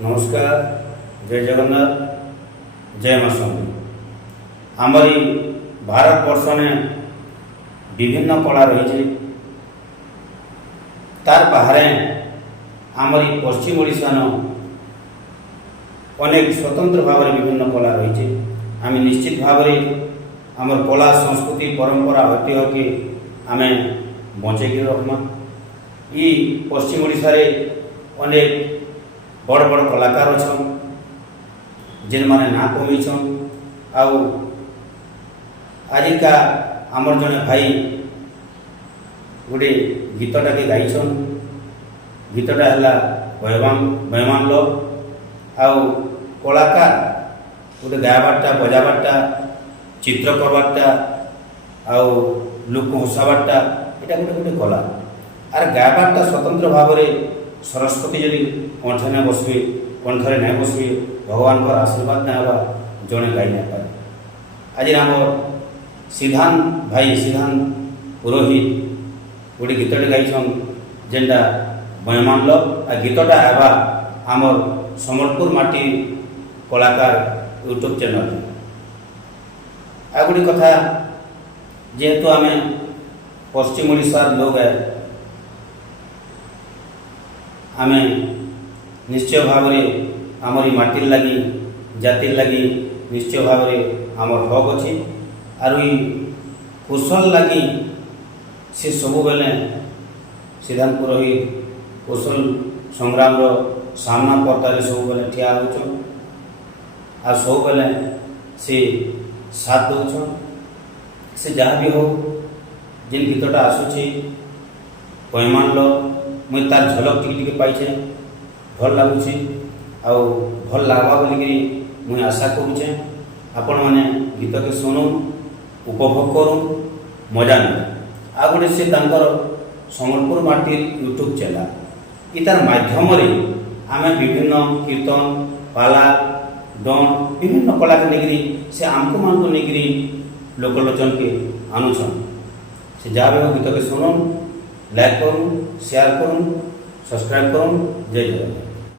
नमस्कार, जय जगन्नाथ, जय माँ स्वामी। आमरी भारत वर्ष में विभिन्न कला रही तार बाहर आमरी पश्चिम ओडिशा अनेक स्वतंत्र भाव विभिन्न कला रही। आम निश्चित भाव आमर कला संस्कृति परंपरा ऐतिह्य के आम बचेक रखमा। ई पश्चिम ओडिशा रे अनेक बड़ बड़ कलाकार अच्छा जेन माने ना कमीछन। आजिका आमर जने भाई गोटे गीतटा के गाइछन। गीतटा है बहमान लो आउ कलाकार गोटे गायबारटा बजाबारटा चित्र करबारटा आउ लोक हसाबारटा एटा गोटे गोटे कला। आर गायबारटा स्वतंत्र भाव सरस्वती जदि कंठे न बसबे कंठरे नहीं बसबे भगवान का आशीर्वाद नहीं हवा जड़े गाई नहीं पारे। आज आम सिद्धांत भाई सिद्धांत पुरोहित गोटे गीतटे गाइछन जेनटा बहमान लो। आ गीतटा आवा आमर सम्बलपुर माटी कलाकार यूट्यूब चैनल। आ गोटे कथा जेहेतु आम पश्चिम ओडिशा लोग है आम निश्चय भाव आमरी माटी लगी जाति लगी निश्चय भाव आमर हक अच्छी। आर कुशल लगी से सब बेले सिद्धांत पुरोहित कुशल संग्राम सामना पर्दार सब बेले ठिया होचन। आ सब बेले से साथ दौन से जहाँ भी हो जिन गीतटा आसूची बहमान लो मुझे तार झलक टिके पाइछे भल लगुच भल लगवा बोलिकी मुझे आशा करुचे। आपण मैंने गीत के शुणु उपभोग करूँ मजा नहीं। आ गोटे से सम्बलपुर माटी यूट्यूब चैनल इ तार माध्यम आम विभिन्न कीर्तन पाला डन विभिन्न कला के लेकिन से आमको मान को लेकिन लोकलोचन के आनुछन। से जहाँ भी हो गीत के शुणु लाइक करूँ शेयर करूँ सब्सक्राइब करूँ। जय जगन्नाथ।